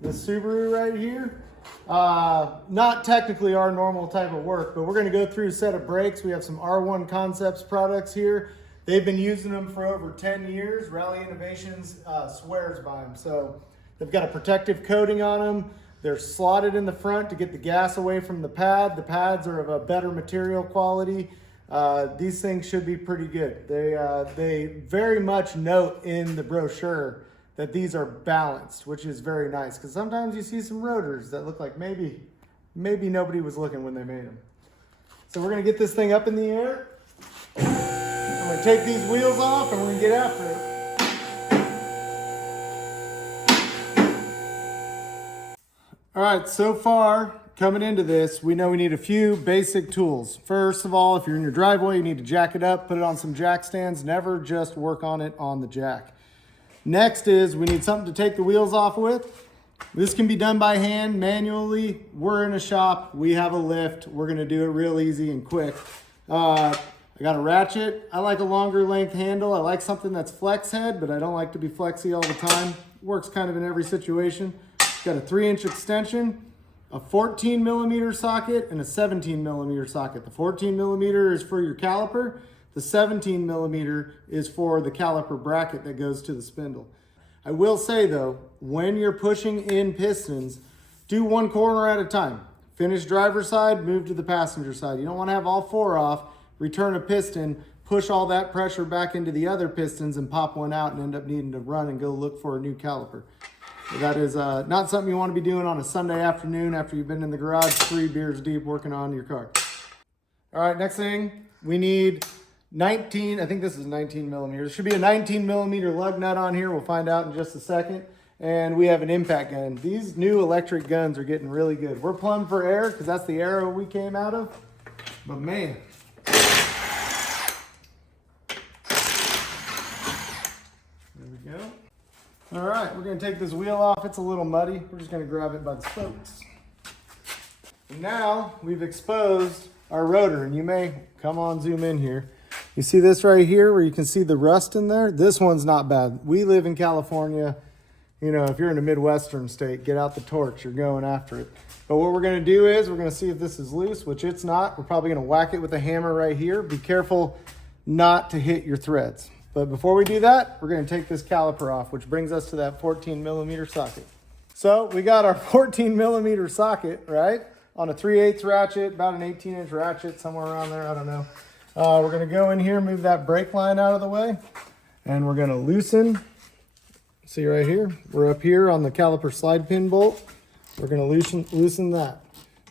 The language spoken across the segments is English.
the Subaru right here. Not technically our normal type of work, but we're going to go through a set of brakes. We have some R1 Concepts products here. They've been using them for over 10 years. Rally Innovations swears by them. So they've got a protective coating on them. They're slotted in the front to get the gas away from the pad. The pads are of a better material quality. These things should be pretty good. They very much note in the brochure that these are balanced, which is very nice, because sometimes you see some rotors that look like maybe nobody was looking when they made them. So we're gonna get this thing up in the air. I'm gonna take these wheels off and we're gonna get after it. All right, so far, coming into this, we know we need a few basic tools. First of all, if you're in your driveway, you need to jack it up, put it on some jack stands, never just work on it on the jack. Next is we need something to take the wheels off with. This can be done by hand, manually. We're in a shop, we have a lift. We're gonna do it real easy and quick. I got a ratchet. I like a longer length handle. I like something that's flex head, but I don't like to be flexy all the time. Works kind of in every situation. Got a 3-inch extension, a 14 millimeter socket, and a 17 millimeter socket. The 14 millimeter is for your caliper. The 17 millimeter is for the caliper bracket that goes to the spindle. I will say though, when you're pushing in pistons, do one corner at a time. Finish driver's side, move to the passenger side. You don't want to have all 4 off, return a piston, push all that pressure back into the other pistons and pop one out and end up needing to run and go look for a new caliper. That is not something you want to be doing on a Sunday afternoon after you've been in the garage 3 beers deep working on your car. All right, next thing, we need 19, I think this is 19 millimeters. There should be a 19 millimeter lug nut on here. We'll find out in just a second. And we have an impact gun. These new electric guns are getting really good. We're plumbed for air because that's the era we came out of. But man. There we go. All right, we're gonna take this wheel off. It's a little muddy. We're just gonna grab it by the spokes. And now we've exposed our rotor, and you may, come on, zoom in here. You see this right here where you can see the rust in there? This one's not bad. We live in California. You know, if you're in a Midwestern state, get out the torch, you're going after it. But what we're gonna do is we're gonna see if this is loose, which it's not. We're probably gonna whack it with a hammer right here. Be careful not to hit your threads. But before we do that, we're gonna take this caliper off, which brings us to that 14 millimeter socket. So we got our 14 millimeter socket, right? On a 3/8 ratchet, about an 18-inch ratchet, somewhere around there, I don't know. We're gonna go in here, move that brake line out of the way, and we're gonna loosen. See right here, we're up here on the caliper slide pin bolt. We're gonna loosen that.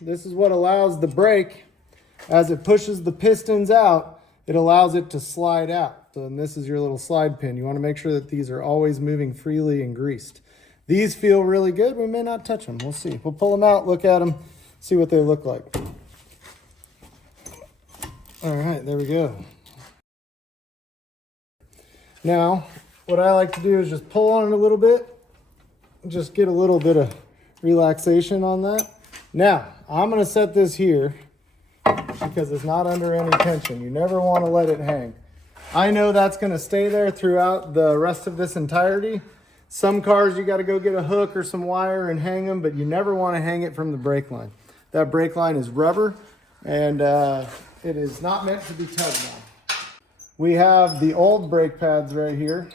This is what allows the brake, as it pushes the pistons out, it allows it to slide out. So, and this is your little slide pin. You wanna make sure that these are always moving freely and greased. These feel really good, we may not touch them, we'll see. We'll pull them out, look at them, see what they look like. All right, there we go. Now, what I like to do is just pull on it a little bit, just get a little bit of relaxation on that. Now, I'm gonna set this here because it's not under any tension. You never wanna let it hang. I know that's gonna stay there throughout the rest of this entirety. Some cars, you gotta go get a hook or some wire and hang them, but you never wanna hang it from the brake line. That brake line is rubber, and it is not meant to be tugged on. We have the old brake pads right here,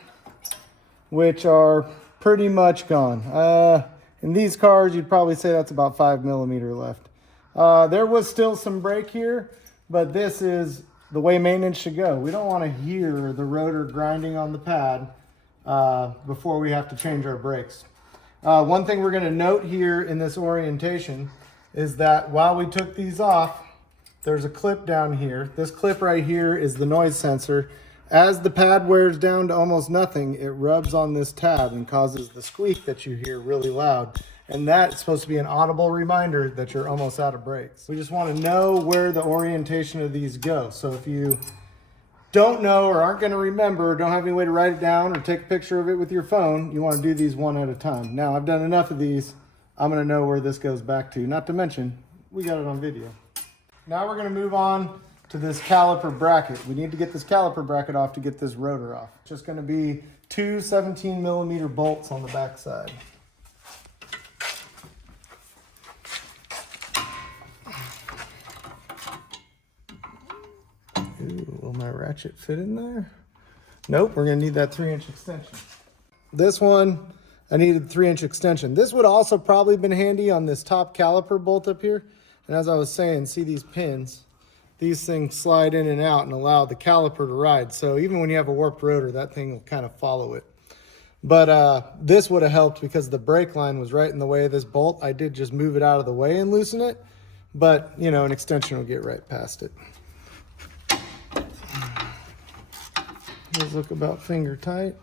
which are pretty much gone. In these cars, you'd probably say that's about 5 millimeter left. There was still some brake here, but this is the way maintenance should go. We don't want to hear the rotor grinding on the pad before we have to change our brakes. One thing we're going to note here in this orientation is that while we took these off, there's a clip down here. This clip right here is the noise sensor. As the pad wears down to almost nothing, it rubs on this tab and causes the squeak that you hear really loud. And that's supposed to be an audible reminder that you're almost out of brakes. We just want to know where the orientation of these go. So if you don't know or aren't going to remember, don't have any way to write it down or take a picture of it with your phone, you want to do these one at a time. Now, I've done enough of these. I'm going to know where this goes back to. Not to mention, we got it on video. Now we're going to move on to this caliper bracket. We need to get this caliper bracket off to get this rotor off. It's just going to be two 17 millimeter bolts on the back side. My ratchet fit in there? Nope, we're gonna need that 3-inch extension. This one, I needed 3-inch extension. This would also probably been handy on this top caliper bolt up here. And as I was saying, see these pins? These things slide in and out and allow the caliper to ride. So even when you have a warped rotor, that thing will kind of follow it. But this would have helped because the brake line was right in the way of this bolt. I did just move it out of the way and loosen it. But, you know, an extension will get right past it. Those look about finger tight.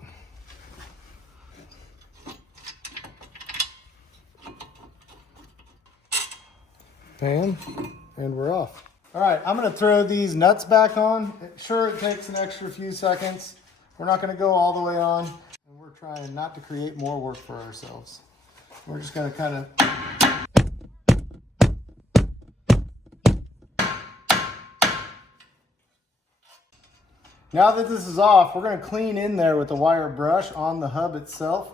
Bam, and we're off. All right, I'm gonna throw these nuts back on. Sure, it takes an extra few seconds. We're not gonna go all the way on, and we're trying not to create more work for ourselves. We're just gonna kind of now that this is off, we're gonna clean in there with the wire brush on the hub itself.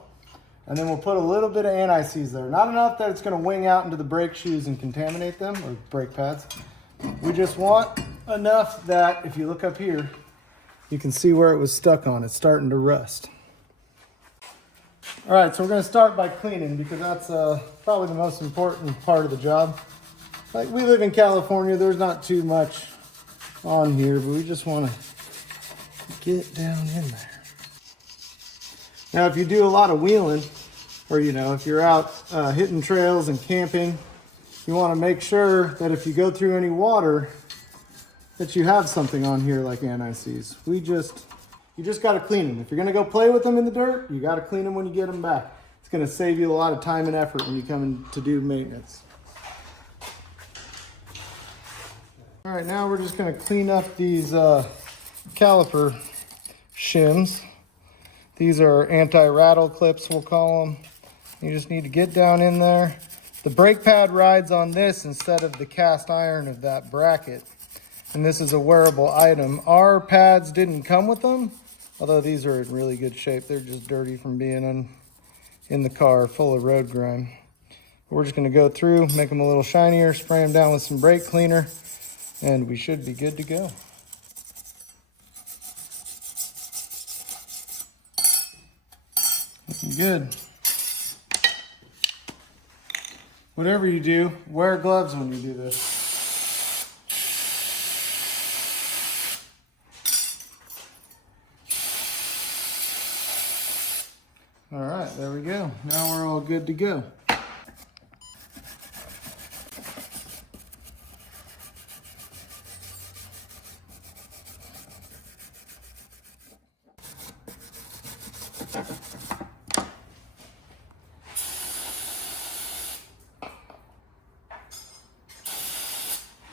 And then we'll put a little bit of anti-seize there. Not enough that it's gonna wing out into the brake shoes and contaminate them, or brake pads. We just want enough that if you look up here, you can see where it was stuck on. It's starting to rust. All right, so we're gonna start by cleaning because that's probably the most important part of the job. Like, we live in California, there's not too much on here, but we just wanna get down in there. Now, if you do a lot of wheeling, or, you know, if you're out hitting trails and camping, you want to make sure that if you go through any water, that you have something on here like anti-seize. You just got to clean them. If you're going to go play with them in the dirt, you got to clean them when you get them back. It's going to save you a lot of time and effort when you come in to do maintenance. All right, now we're just going to clean up these caliper shims. These are anti-rattle clips, we'll call them. You just need to get down in there. The brake pad rides on this instead of the cast iron of that bracket. And this is a wearable item. Our pads didn't come with them, although these are in really good shape. They're just dirty from being in the car full of road grime. We're just gonna go through, make them a little shinier, spray them down with some brake cleaner, and we should be good to go. Good. Whatever you do, wear gloves when you do this. All right, there we go. Now we're all good to go.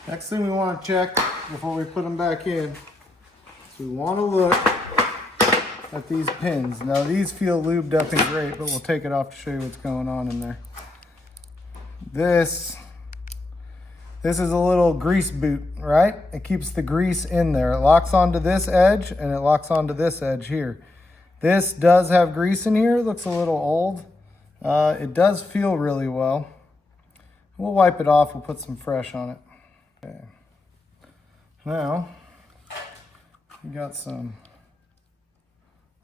Next thing we want to check before we put them back in is we want to look at these pins. Now these feel lubed up and great, but we'll take it off to show you what's going on in there. This is a little grease boot, right? It keeps the grease in there. It locks onto this edge and it locks onto this edge here. This does have grease in here. It looks a little old. It does feel really well. We'll wipe it off. We'll put some fresh on it. Okay. Now, we got some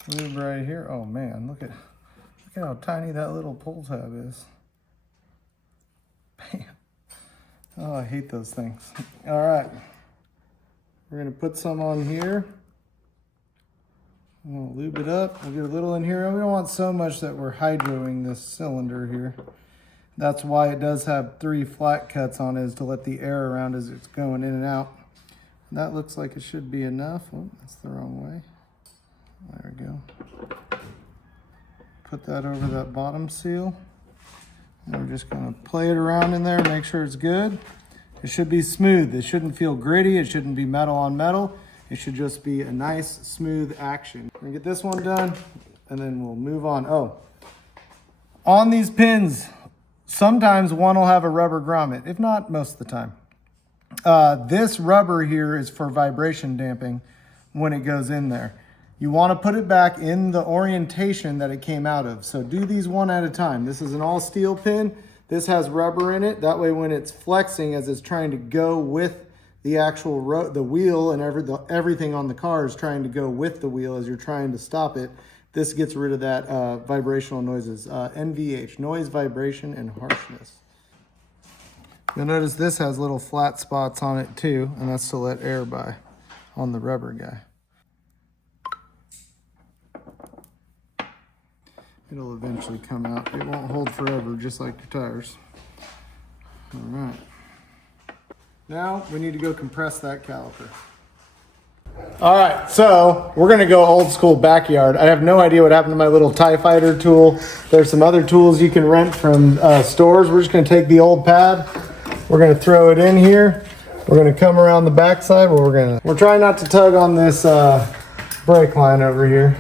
lube right here. Oh man, look at how tiny that little pull tab is. Bam. Oh, I hate those things. All right, we're gonna put some on here. We'll lube it up. We'll get a little in here. We don't want so much that we're hydroing this cylinder here. That's why it does have 3 flat cuts on it, is to let the air around as it's going in and out. That looks like it should be enough. Oh, that's the wrong way. There we go. Put that over that bottom seal. And we're just gonna play it around in there, make sure it's good. It should be smooth. It shouldn't feel gritty. It shouldn't be metal on metal. It should just be a nice, smooth action. We're gonna get this one done, and then we'll move on. Oh, on these pins, sometimes one will have a rubber grommet, if not most of the time. This rubber here is for vibration damping when it goes in there. You want to put it back in the orientation that it came out of. So do these one at a time. This is an all steel pin. This has rubber in it. That way when it's flexing as it's trying to go with the actual the wheel and everything on the car is trying to go with the wheel as you're trying to stop it. This gets rid of that vibrational noises. NVH, noise, vibration, and harshness. You'll notice this has little flat spots on it too, and that's to let air by on the rubber guy. It'll eventually come out. It won't hold forever, just like your tires. All right. Now we need to go compress that caliper. All right, so we're gonna go old school backyard. I have no idea what happened to my little TIE Fighter tool. There's some other tools you can rent from stores. We're just gonna take the old pad. We're gonna throw it in here. We're gonna come around the backside where we're trying not to tug on this brake line over here.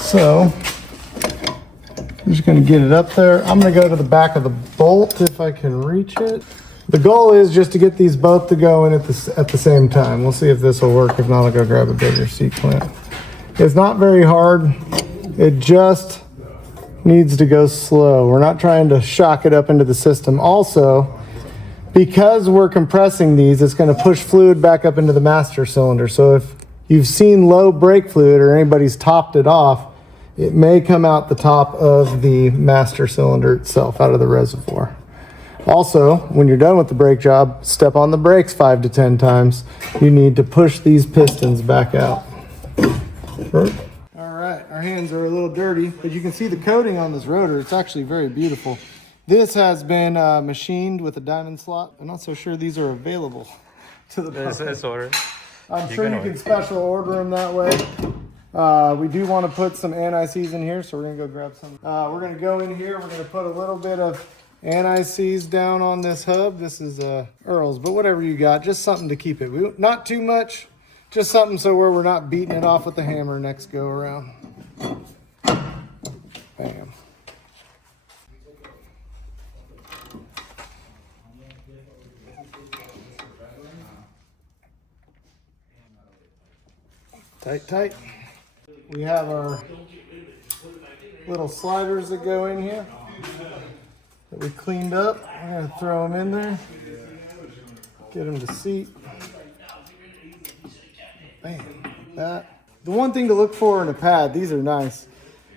So I'm just gonna get it up there. I'm gonna go to the back of the bolt if I can reach it. The goal is just to get these both to go in at the same time. We'll see if this will work. If not, I'll go grab a bigger C-clamp. It's not very hard. It just needs to go slow. We're not trying to shock it up into the system. Also, because we're compressing these, it's gonna push fluid back up into the master cylinder. So if you've seen low brake fluid or anybody's topped it off, it may come out the top of the master cylinder itself, out of the reservoir. Also, when you're done with the brake job, step on the brakes 5 to 10 times. You need to push these pistons back out. All right, our hands are a little dirty, but you can see the coating on this rotor. It's actually very beautiful. This has been machined with a diamond slot. I'm not so sure these are available to the public. It's ordered. I'm sure you can special order them that way. We do want to put some anti-seize in here, so we're going to go grab some. We're going to go in here. We're going to put a little bit of anti-seize down on this hub. This is Earl's, but whatever you got, just something to keep it. Not too much, just something so where we're not beating it off with the hammer next go around. Bam. Tight, tight. We have our little sliders that go in here that we cleaned up. We're going to throw them in there, get them to seat. Bam, that. The one thing to look for in a pad, these are nice.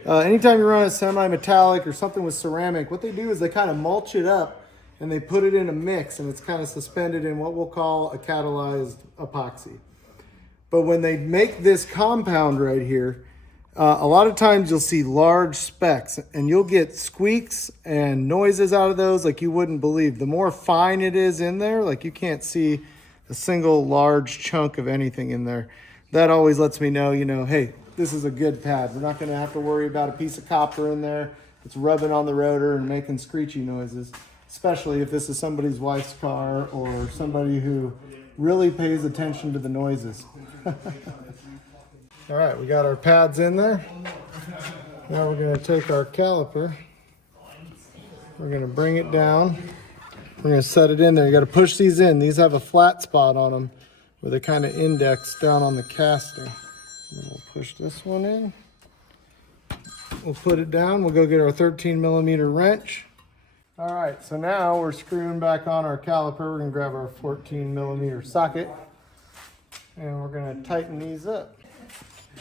Anytime you run a semi-metallic or something with ceramic, what they do is they kind of mulch it up and they put it in a mix, and it's kind of suspended in what we'll call a catalyzed epoxy. But when they make this compound right here, a lot of times you'll see large specks and you'll get squeaks and noises out of those like you wouldn't believe. The more fine it is in there, like you can't see a single large chunk of anything in there. That always lets me know, hey, this is a good pad. We're not going to have to worry about a piece of copper in there that's rubbing on the rotor and making screechy noises, especially if this is somebody's wife's car or somebody who really pays attention to the noises. All right, we got our pads in there. Now we're going to take our caliper. We're going to bring it down. We're going to set it in there. You got to push these in. These have a flat spot on them where they kind of index down on the caster. And we'll push this one in. We'll put it down. We'll go get our 13mm wrench. All right, so now we're screwing back on our caliper. We're going to grab our 14mm socket and we're going to tighten these up.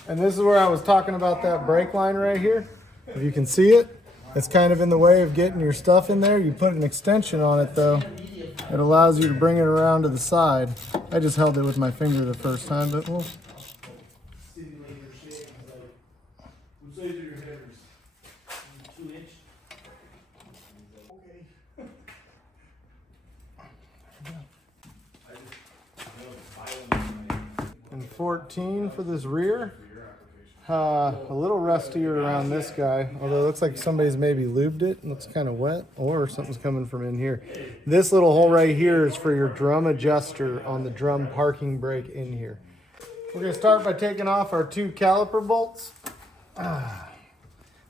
And this is where I was talking about that brake line right here. If you can see it, it's kind of in the way of getting your stuff in there. You put an extension on it though. It allows you to bring it around to the side. I just held it with my finger the first time, but we'll... And 14 for this rear. A little rustier around this guy, although it looks like somebody's maybe lubed it. It looks kind of wet, or something's coming from in here. This little hole right here is for your drum adjuster on the drum parking brake in here. We're going to start by taking off our 2 caliper bolts. I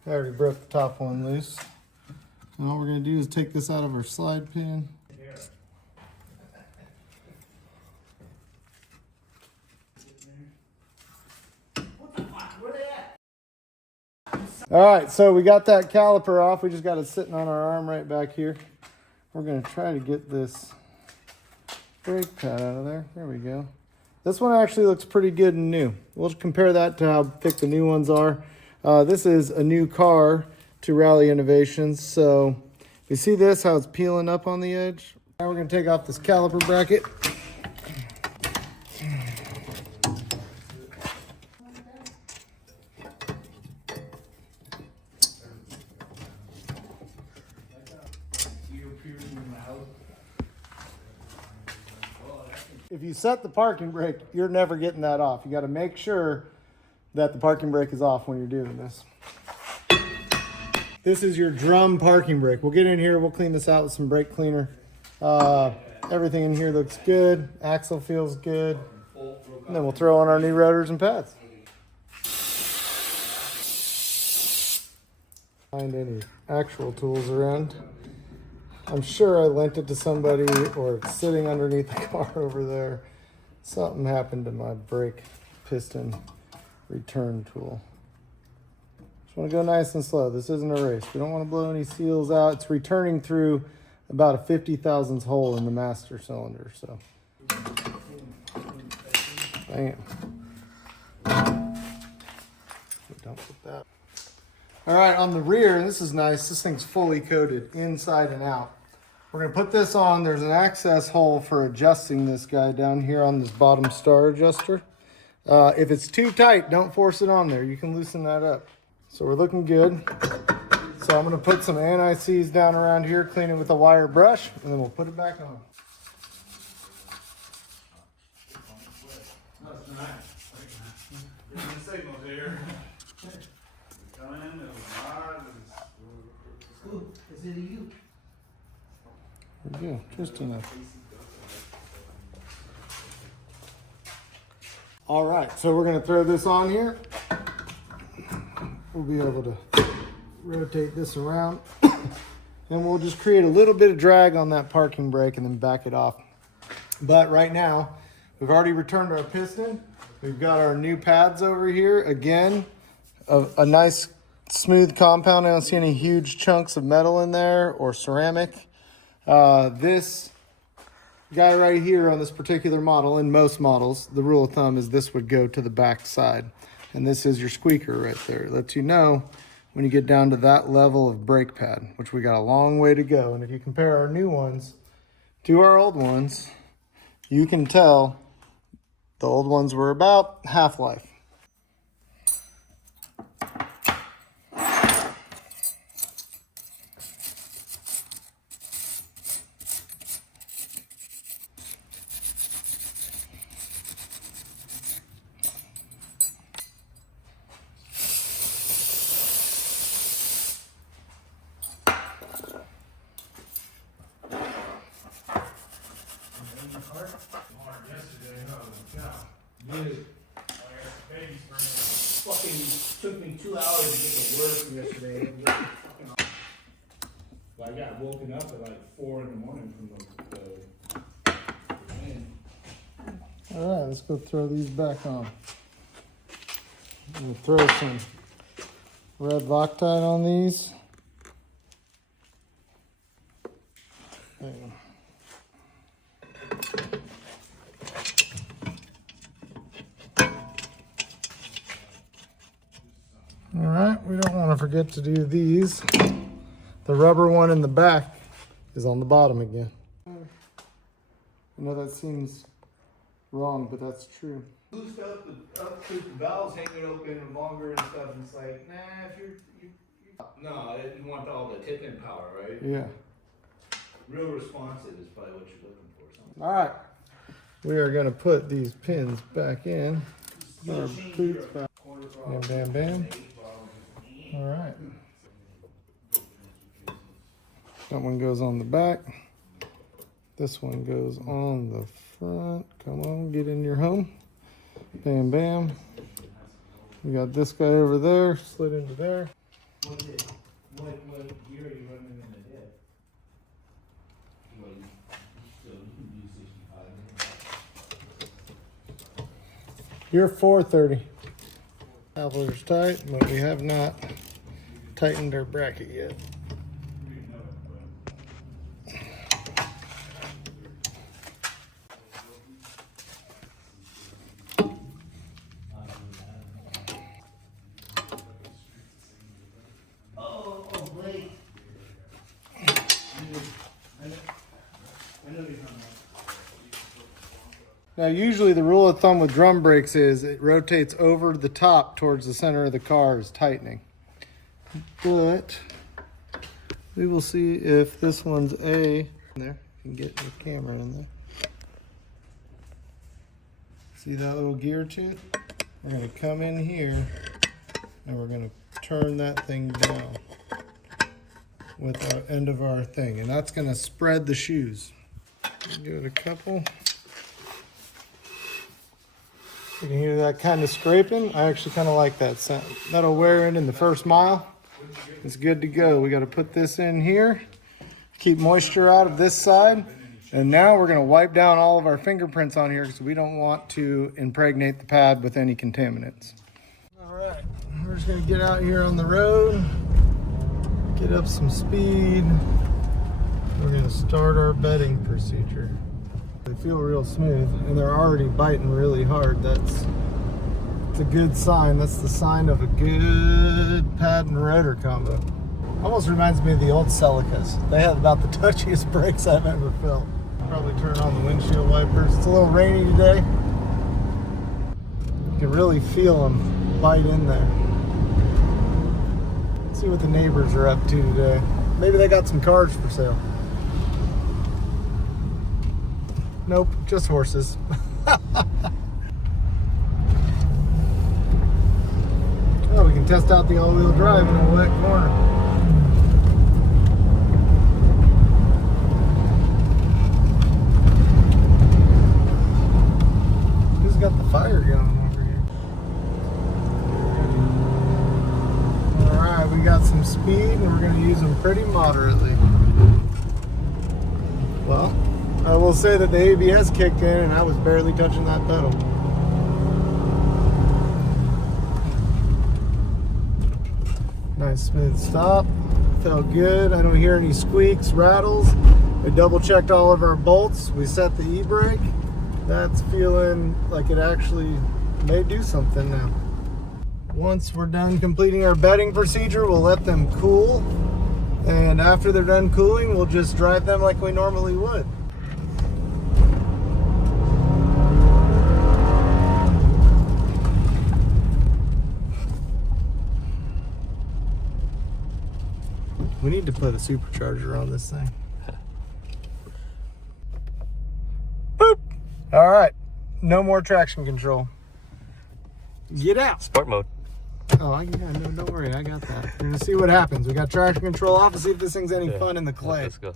already broke the top one loose. And all we're going to do is take this out of our slide pin. All right, so we got that caliper off. We just got it sitting on our arm right back here. We're going to try to get this brake pad out of there. There we go. This one actually looks pretty good and new. We'll compare that to how thick the new ones are. This is a new car to Rally Innovations. So you see this, how it's peeling up on the edge? Now we're gonna take off this caliper bracket. If you set the parking brake, you're never getting that off. You got to make sure that the parking brake is off when you're doing this. This is your drum parking brake. We'll get in here, we'll clean this out with some brake cleaner. Everything in here looks good. Axle feels good. And then we'll throw on our new rotors and pads. Find any actual tools around. I'm sure I lent it to somebody, or it's sitting underneath the car over there. Something happened to my brake piston return tool. Just want to go nice and slow. This isn't a race. We don't want to blow any seals out. It's returning through about a 50 thousandths hole in the master cylinder. So, bam. Don't put that. All right, on the rear, this is nice. This thing's fully coated inside and out. We're gonna put this on. There's an access hole for adjusting this guy down here on this bottom star adjuster. If it's too tight, don't force it on there. You can loosen that up. So we're looking good. So I'm gonna put some anti-seize down around here, clean it with a wire brush, and then we'll put it back on. That's nice. Getting the signals here. Coming in, it was hard. Cool. Is it you? There we go, just enough. All right, so we're gonna throw this on here. We'll be able to rotate this around and we'll just create a little bit of drag on that parking brake and then back it off. But right now, we've already returned our piston. We've got our new pads over here. Again, a nice smooth compound. I don't see any huge chunks of metal in there or ceramic. This guy right here on this particular model, in most models, the rule of thumb is this would go to the back side. And this is your squeaker right there. It lets you know when you get down to that level of brake pad, which we got a long way to go. And if you compare our new ones to our old ones, you can tell the old ones were about half-life. Took me 2 hours to get to work yesterday. Well, I got woken up at like 4 in the morning from the wind. All right, let's go throw these back on. We'll throw some red Loctite on these. Bam. All right, we don't want to forget to do these. The rubber one in the back is on the bottom again. I know that seems wrong, but that's true. Loosed up the valves hanging open longer and stuff. And it's like, nah, if you no, you want all the tip-in power, right? Yeah. Real responsive is probably what you're looking for. Something. All right, we are going to put these pins back in. Our boots back. Bam, bam, bam. All right. That one goes on the back. This one goes on the front. Come on, get in your home. Bam, bam. We got this guy over there, slid into there. What gear are you running in the head? Well, you can use 65. You're 430. Coupler's tight, but we have not tightened our bracket yet. Now, usually the rule of thumb with drum brakes is it rotates over the top towards the center of the car is tightening. But we will see if this one's A. There, you can get the camera in there. See that little gear tooth? We're gonna come in here and we're gonna turn that thing down with our end of our thing. And that's gonna spread the shoes. Give it a couple. You can hear that kind of scraping. I actually kind of like that sound. That'll wear in the first mile. It's good to go. We got to put this in here, keep moisture out of this side, and now we're going to wipe down all of our fingerprints on here because we don't want to impregnate the pad with any contaminants. All right, we're just going to get out here on the road, get up some speed. We're going to start our bedding procedure. They feel real smooth, and they're already biting really hard. It's a good sign. That's the sign of a good pad and rotor combo. Almost reminds me of the old Celicas. They have about the touchiest brakes I've ever felt. Probably turn on the windshield wipers. It's a little rainy today. You can really feel them bite in there. Let's see what the neighbors are up to today. Maybe they got some cars for sale. Nope, just horses. Oh, we can test out the all-wheel drive in a wet corner. Who's got the fire going over here? Alright, we got some speed and we're going to use them pretty moderately. Well, I will say that the ABS kicked in and I was barely touching that pedal. Nice smooth stop. Felt good. I don't hear any squeaks, rattles. We double checked all of our bolts. We set the e-brake. That's feeling like it actually may do something now. Once we're done completing our bedding procedure, we'll let them cool. And after they're done cooling, we'll just drive them like we normally would. We need to put a supercharger on this thing. Boop! All right, no more traction control. Get out. Sport mode. Oh, yeah, no, don't worry, I got that. We're gonna see what happens. We got traction control off and see if this thing's any fun in the clay. Let's go.